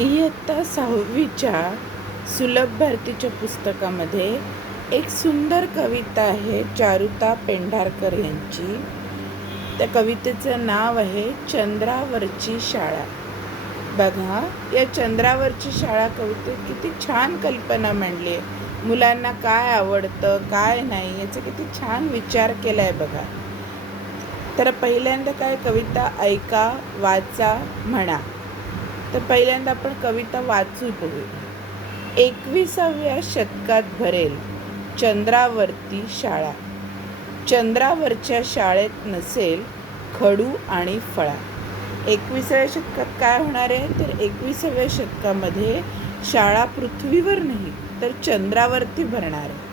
इयत्ता 6वीच्या सुलभ भारतीच्या पुस्तकामध्ये एक सुंदर कविता आहे चारुता पेंढारकर यांची. त्या कवितेचं नाव आहे चंद्रावरची शाळा. बघा, या चंद्रावरची शाळा कवितेत किती छान कल्पना मांडली आहे. मुलांना काय आवडतं काय नाही याचा किती छान विचार केला आहे बघा. तर पहिल्यांदा काय, कविता ऐका, वाचा, म्हणा. तर पहिल्यांदा आपण कविता वाचू बघू. 21व्या शतकात भरेल चंद्रावरती शाळा, चंद्रावरच्या शाळेत नसेल खडू आणि फळा. 21व्या शतकात काय होणार आहे, तर 21व्या शतकामध्ये शाळा पृथ्वीवर नाही तर चंद्रावरती भरणार आहे.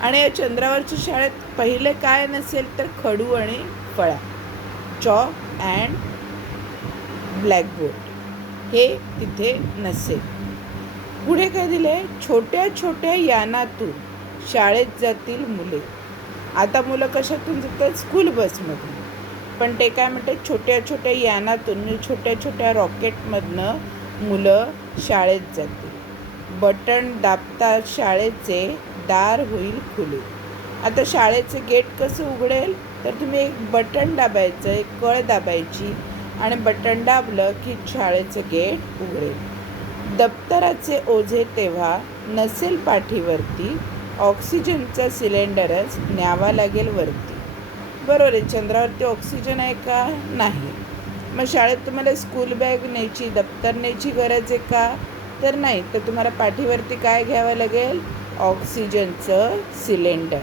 आणि या चंद्रावरच्या शाळेत पहिले काय नसेल तर खडू आणि फळा, चॉक अँड ब्लॅकबोर्ड हे तिथे नसेल. पुढे काय दिले, छोट्या छोट्या यानातून शाळेत जातील मुले. आता मुलं कशातून जातात, स्कूल बसमधून. पण ते काय म्हणते, छोट्या छोट्या यानातून म्हणजे छोट्या छोट्या रॉकेटमधनं मुलं शाळेत जातील. बटन दाबतात शाळेचे दार होईल खुले. आता शाळेचे गेट कसं उघडेल, तर तुम्ही एक बटन दाबायचं, एक कळ दाबायची आणि बटन दाबलं की शाळेचं गेट उघडेल. दप्तराचे ओझे तेव्हा नसेल पाठीवरती, ऑक्सिजनचा सिलेंडरच न्यावा लागेल वरती. बरोबर आहे, चंद्रावरती ऑक्सिजन आहे का, नाही. मग शाळेत तुम्हाला स्कूल बॅग न्यायची, दप्तर न्यायची गरज आहे का, तर नाही. तर तुम्हाला पाठीवरती काय घ्यावं लागेल, ऑक्सिजनचं सिलेंडर.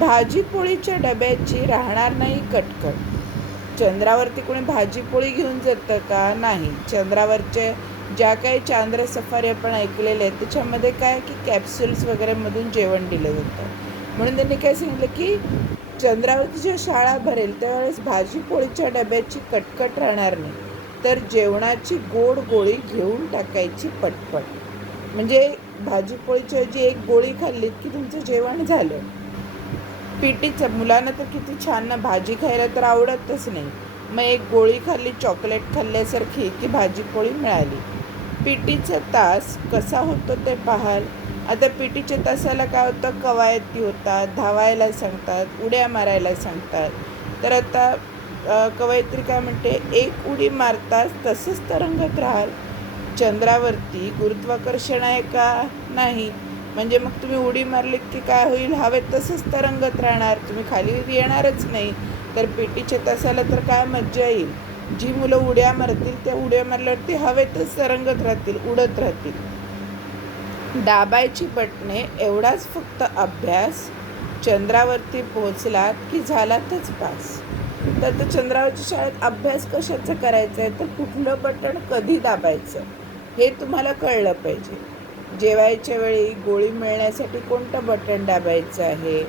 भाजीपोळीच्या डब्याची राहणार नाही कटकट. चंद्रावरती कोणी भाजीपोळी घेऊन जातं का, नाही. चंद्रावरचे ज्या काही चांद्र सफारी आपण ऐकलेले आहेत त्याच्यामध्ये काय की कॅप्सूल्स वगैरेमधून जेवण दिलं जातं. म्हणून त्यांनी काय सांगितलं की चंद्रावरती जेव्हा शाळा भरेल त्यावेळेस भाजीपोळीच्या डब्याची कटकट राहणार नाही, तर जेवणाची गोड गोळी घेऊन टाकायची पटपट. म्हणजे भाजीपोळीच्या ऐवजी एक गोळी खाल्लीत की तुमचं जेवण झालं. पीटीचं मुलांना तर किती छान ना, भाजी खायला तर आवडतच नाही, मग एक गोळी खाल्ली चॉकलेट खाल्ल्यासारखी की भाजीपोळी मिळाली. पीटीचा तास कसा होतो ते पाहाल. आता पीटीच्या तासाला काय होतं, कवायती होतात, धावायला सांगतात, उड्या मारायला सांगतात. तर आता कवयित्री काय म्हणते, एक उडी मारताच तसंच तरंगत राहाल. चंद्रावरती गुरुत्वाकर्षण आहे का, नाही. म्हणजे मग तुम्ही उडी मारलीत की काय होईल, हवेत तसंच तरंगत राहणार, तुम्ही खाली येणारच नाही. तर पीटीच्या तासाला तर काय मज्जा येईल, जी मुलं उड्या मारतील त्या उड्या मारल्यावरती हवेतच तरंगत राहतील, उडत राहतील. दाबायची बटणे एवढाच फक्त अभ्यास, चंद्रावरती पोहोचलात की झालातच पास. तर चंद्रावरच्या शाळेत अभ्यास कशाचं करायचं आहे, तर कुठलं बटन कधी दाबायचं हे तुम्हाला कळलं पाहिजे. जेवायच्या वेळी गोळी मिळण्यासाठी कोणतं बटन दाबायचं आहे,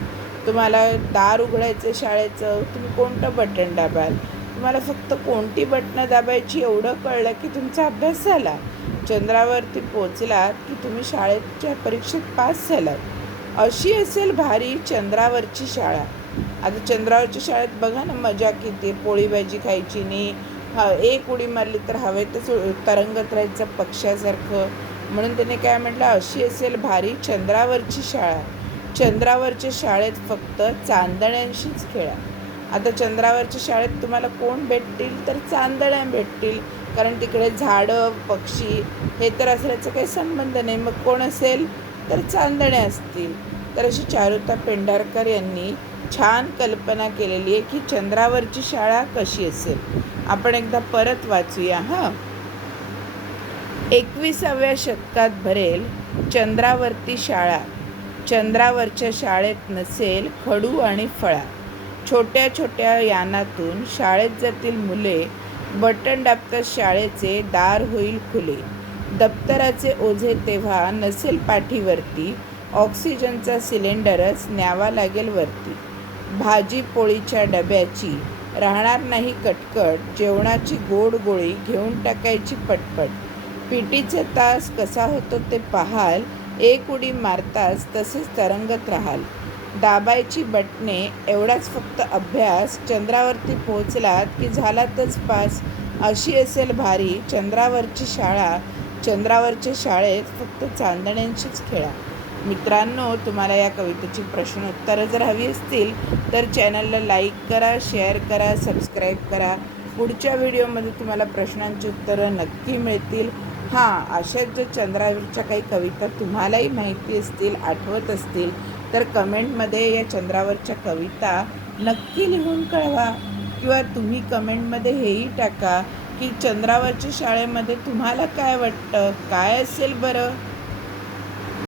तुम्हाला दार उघडायचं शाळेचं, तुम्ही कोणतं बटन दाबाल. तुम्हाला फक्त कोणती बटणं दाबायची एवढं कळलं की तुमचा अभ्यास झाला. चंद्रावरती पोचलात की तुम्ही शाळेच्या परीक्षेत पास झालात. अशी असेल भारी चंद्रावरची शाळा. आता चंद्रावरच्या शाळेत बघा ना, मजा किती. पोळी भाजी खायची नाही, एक उडी मारली तर हवेतच तरंगत राहायचं पक्ष्यासारखं. म्हणून त्याने काय म्हटलं, अशी असेल भारी चंद्रावरची शाळा. चंद्रावरच्या शाळेत फक्त चांदण्यांशीच खेळा. आता चंद्रावरच्या शाळेत तुम्हाला कोण भेटतील, तर चांदण्या भेटतील, कारण तिकडे झाडं पक्षी हे तर असल्याचा काही संबंध नाही. मग कोण असेल, तर चांदण्या असतील. तर अशी चारुता पेंढारकर यांनी छान कल्पना केलेली आहे की चंद्रावरची शाळा कशी असेल. आपण एकदा परत वाचूया. 21व्या शतकात भरेल चंद्रावरती शाळा, चंद्रावरच्या शाळेत नसेल खडू आणि फळा. छोट्या छोट्या यानातून शाळेत जातील मुले, बटन दाबतात शाळेचे दार होईल खुले. दप्तराचे ओझे तेव्हा नसेल पाठीवरती, ऑक्सिजनचा सिलेंडरच न्यावा लागेल वरती. भाजी पोळीच्या डब्याची राहणार नाही कटकट, जेवणाची गोड गोळी घेऊन टाकायची पटपट. पीटीचा तास कसा होतो ते पाहाल, एक उडी मारताच तसेच तरंगत राहाल. दाबायची बटणे एवढाच फक्त अभ्यास, चंद्रावरती पोहोचलात की झालातच पास. अशी असेल भारी चंद्रावरची शाळा, चंद्रावरच्या शाळेत फक्त चांदण्यांशीच खेळा. मित्रांनो, तुम्हाला या कवितेची प्रश्न उत्तरं जर हवी असतील तर चॅनलला लाईक करा, शेअर करा, सबस्क्राईब करा. पुढच्या व्हिडिओमध्ये तुम्हाला प्रश्नांची उत्तरं नक्की मिळतील. हां, अशाच जर चंद्रावरच्या काही कविता तुम्हालाही माहिती असतील, आठवत असतील तर कमेंटमध्ये या चंद्रावरच्या कविता नक्की लिहून कळवा. किंवा तुम्ही कमेंटमध्ये हेही टाका की चंद्रावरच्या शाळेमध्ये तुम्हाला काय वाटतं, काय असेल बरं.